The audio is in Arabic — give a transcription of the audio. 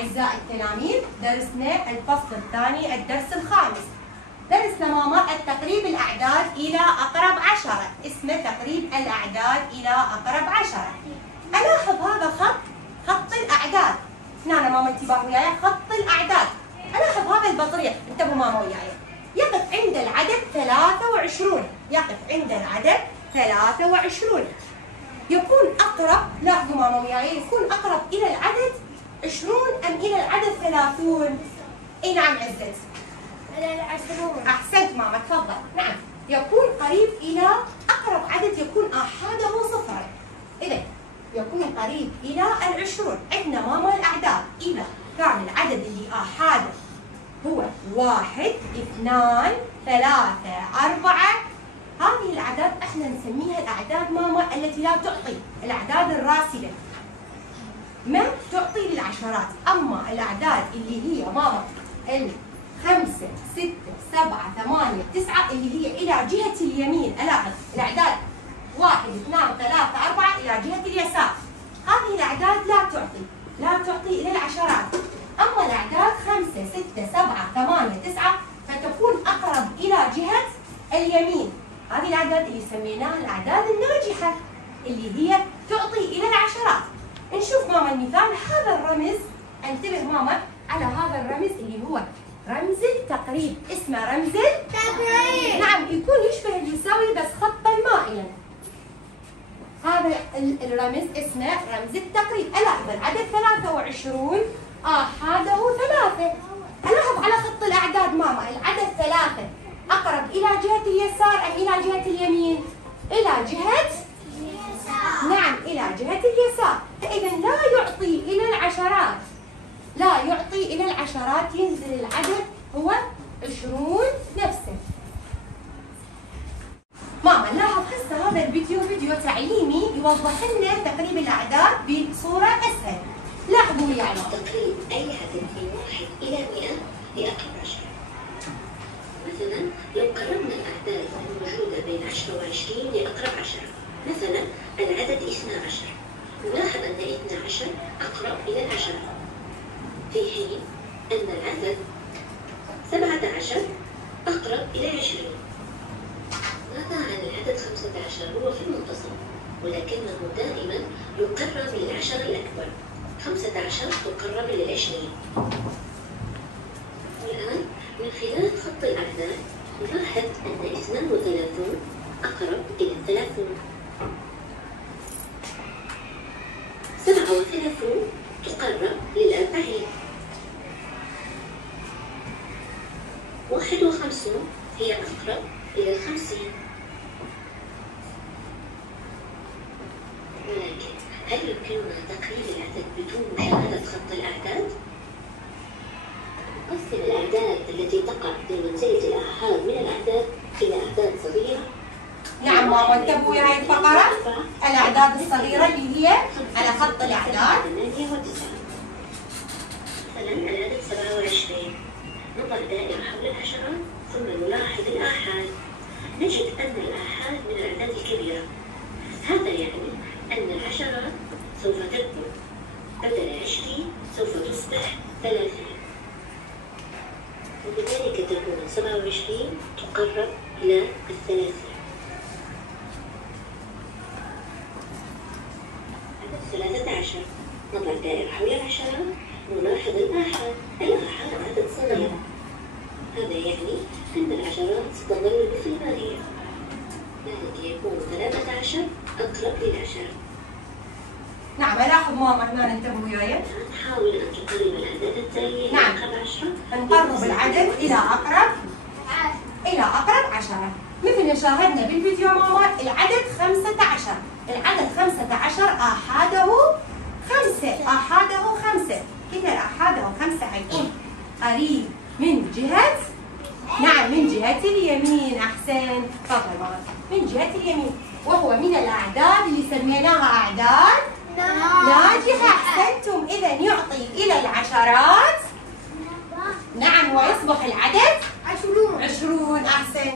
أعزائي التلاميذ، درسنا الفصل الثاني الدرس الخامس. درسنا ماما التقريب الأعداد إلى أقرب عشرة، اسمه تقريب الأعداد إلى أقرب عشرة. ألاحظ هذا خط الأعداد. هنا ماما انتباه وياي، خط الأعداد. ألاحظ هذا البطريق، انتبهوا ماما وياي، يقف عند العدد 23. يقف عند العدد 23. يكون أقرب، لاحظوا ماما وياي، يكون أقرب إلى العدد 20 أم إلى العدد 30؟ إي نعم عزت. إلى العشرون. أحسنت ماما، تفضل. نعم، يكون قريب إلى أقرب عدد يكون آحاده صفر. إذا يكون قريب إلى 20. عندنا ماما الأعداد، إذا كان العدد اللي آحاده هو 1 2 3 4، هذه الأعداد احنا نسميها الأعداد ماما التي لا تعطي، الأعداد الراسبة ما تعطي للعشرات. أما الأعداد اللي هي ماما 5 6 7 8 9 اللي هي إلى جهة اليمين، ألاحظ الأعداد 1 2 3 4 إلى جهة اليسار، هذه الأعداد لا تعطي إلى العشرات. أما الأعداد 5 6 7 8 9 فتكون أقرب إلى جهة اليمين، هذه الأعداد اللي سميناها الأعداد الناجحة اللي هي تعطي إلى العشرات. نشوف ماما المثال، هذا الرمز، انتبه ماما على هذا الرمز اللي هو رمز التقريب، اسمه رمز التقريب. نعم، يكون يشبه اليساوي بس خطا مائلا. هذا الرمز اسمه رمز التقريب. ألاحظ العدد 23 آحاده 3. ألاحظ على خط الأعداد ماما العدد 3 أقرب إلى جهة اليسار أم إلى جهة اليمين؟ إلى جهة اليسار. نعم، إلى جهة اليسار. فإذا لا يعطي إلى العشرات، لا يعطي إلى العشرات، ينزل العدد هو 20 نفسه. ماما لاحظ هسه هذا الفيديو فيديو تعليمي يوضح لنا تقريب الأعداد بصورة أسهل. لاحظوا وياي تقريب أي عدد من 1 إلى 100 لأقرب 10. مثلا لو قربنا الأعداد الموجودة بين 10 و20 لأقرب 10، مثلا العدد 12، نلاحظ أن 12 أقرب إلى 10، في حين أن العدد 17 أقرب إلى 20. ماذا عن العدد 15؟ هو في المنتصف ولكنه دائما يقرب للعشرة الأكبر، 15 تقرب لل20. والآن من خلال خط الأعداد نلاحظ أن 32 أقرب إلى 30، 37 تقرب لل40، 51 هي أقرب إلى 50. ولكن هل يمكننا تقريب العدد بدون مشاهدة خط الأعداد؟ نقسم الأعداد التي تقع في منزلة الآحاد من الأعداد إلى أعداد صغيرة. نعم ماما، انتبهوا يا هاي الفقرة، الأعداد الصغيرة اللي هي على خط الأعداد 8 و9. مثلا العدد 27، نضع دائرة حول العشرات ثم نلاحظ الآحاد، نجد أن الآحاد من الأعداد الكبيرة. هذا يعني أن العشرات سوف تكبر، بدل 20 سوف تصبح 30، وبذلك تكون 27 تقرب إلى 30. عدد 13، نضع دائرة حول العشرات ونلاحظ الآحاد، الآحاد عدد صغير، هذا يعني أن العشرات ستظل مثل ما هي، ذلك يكون 13 أقرب لل10. نعم، ألاحظ ماما هنا، انتبهوا وياي، حاول أن تقرب الأعداد التالية نعم، إلى أقرب 10. نقرب العدد إلى أقرب 10. مثل ما شاهدنا بالفيديو ماما العدد 15، العدد 15 آحاده 5، إذا آحاده 5 حيكون قريب من جهة، نعم، من جهة اليمين. أحسن، تفضل ماما، من جهة اليمين، وهو من الأعداد اللي سميناها أعداد ناجحة. أحسنتم، إذا يعطي إلى العشرات، نعم، ويصبح العدد 20. أحسن.